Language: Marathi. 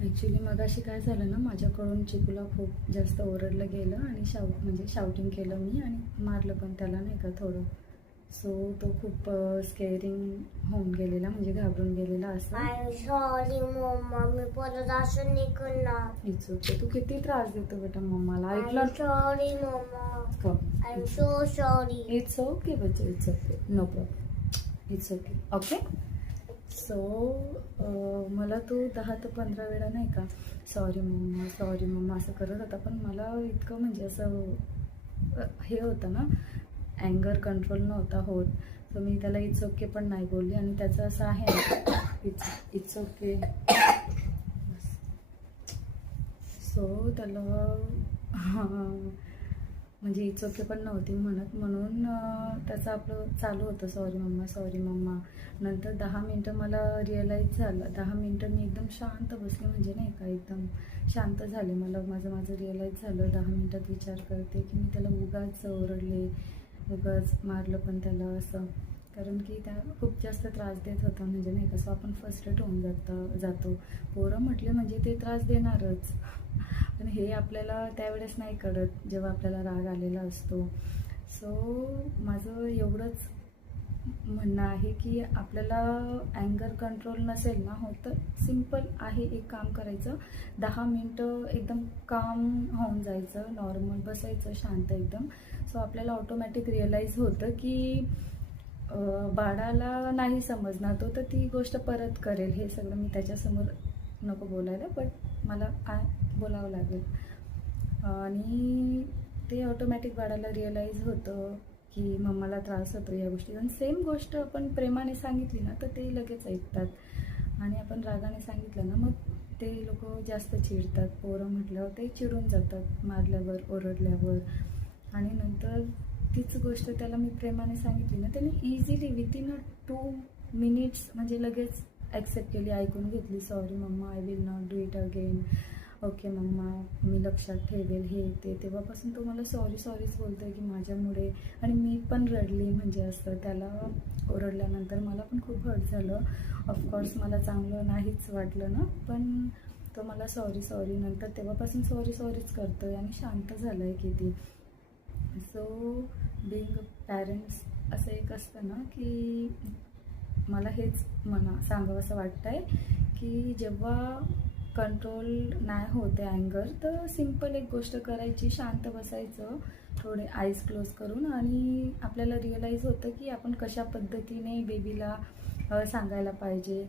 ॲक्च्युली मगाशी काय झालं ना, माझ्याकडून चिकूला खूप जास्त ओरडलं गेलं आणि म्हणजे शाउटिंग केलं मी आणि मारलं पण त्याला नाही का थोडं. सो तो खूप स्केअरिंग होऊन गेलेला, म्हणजे घाबरून गेलेला असं. आय सॉरी मम्मा, मी परत असं नाही करणार. It's okay. तू किती त्रास देतो बेटा मम्माला, ऐकलं? Sorry mamma, I am so sorry. It's okay बच्चा, it's okay, no problem, it's okay. Okay. So मला तो 10 ते 15 वेळा नाही का सॉरी मम्मा असं करत होता, पण मला इतकं म्हणजे असं हे होतं ना, अँगर कंट्रोल नव्हता होत. तर मी त्याला इट्स ओके पण नाही बोलली आणि त्याचं असं आहे इट्स ओके. सो त्याला म्हणजे इट्स ओके पण नव्हती म्हणत, म्हणून त्याचं आपलं चालू होतं सॉरी मम्मा. नंतर 10 मिनटं मला रिअलाईज झालं, 10 मिनटं मी एकदम शांत बसले, म्हणजे नाही का एकदम शांत झाले. मला माझं रिअलाईज झालं. 10 मिनटात विचार करते की मी त्याला उगाच ओरडले, उगाच मारलं पण त्याला असं, कारण की त्या खूप जास्त त्रास देत होता, म्हणजे नाही कसं आपण फ्रस्ट्रेट होऊन जातो. पोरं म्हटले म्हणजे ते त्रास देणारच, पण हे आपल्याला त्यावेळेस नाही कळत जेव्हा आपल्याला राग आलेला असतो. सो माझं एवढंच म्हणणं आहे की आपल्याला अँगर कंट्रोल नसेल ना होत तर सिम्पल आहे, एक काम करायचं, 10 मिनटं एकदम काम होऊन जायचं, नॉर्मल बसायचं शांत एकदम. सो आपल्याला ऑटोमॅटिक रिअलाईज होतं की बाळाला नाही समजणार तो, तर ती गोष्ट परत करेल. हे सगळं मी त्याच्यासमोर नको बोलायला, बट मला काय बोलावं लागेल. आणि ते ऑटोमॅटिक बाळाला रिअलाईज होतं की मम्माला त्रास होतो या गोष्टी. आणि सेम गोष्ट आपण प्रेमाने सांगितली ना तर ते लगेच ऐकतात, आणि आपण रागाने सांगितलं ना मग ते लोक जास्त चिडतात. पोरं म्हटल्यावर ते चिडून जातात मारल्यावर, ओरडल्यावर. आणि नंतर तीच गोष्ट त्याला मी प्रेमाने सांगितली ना, त्याने इझिली विथिन 2 मिनिट्स म्हणजे लगेच ॲक्सेप्ट केली, ऐकून घेतली. Sorry mamma, I will not do it again. Okay mamma, मी लक्षात ठेवेल, हे ते. तेव्हापासून तो मला सॉरीच बोलतो आहे की माझ्यामुळे. आणि मी पण रडली, म्हणजे असतं त्याला ओरडल्यानंतर मला पण खूप हर्ट झालं. ऑफकोर्स मला चांगलं नाहीच वाटलं ना, पण तो मला सॉरी नंतर तेव्हापासून सॉरीच करतो आहे आणि शांत झालं आहे किती. सो बिंग पॅरेंट्स असं एक असतं ना की मला हेच सांगावंसं वाटतं आहे की जेव्हा कंट्रोल नाही होते अँगर, तर सिम्पल एक गोष्ट करायची, शांत बसायचं, थोडे आईज क्लोज करून, आणि आपल्याला रिअलाईज होतं की आपण कशा पद्धतीने बेबीला सांगायला पाहिजे.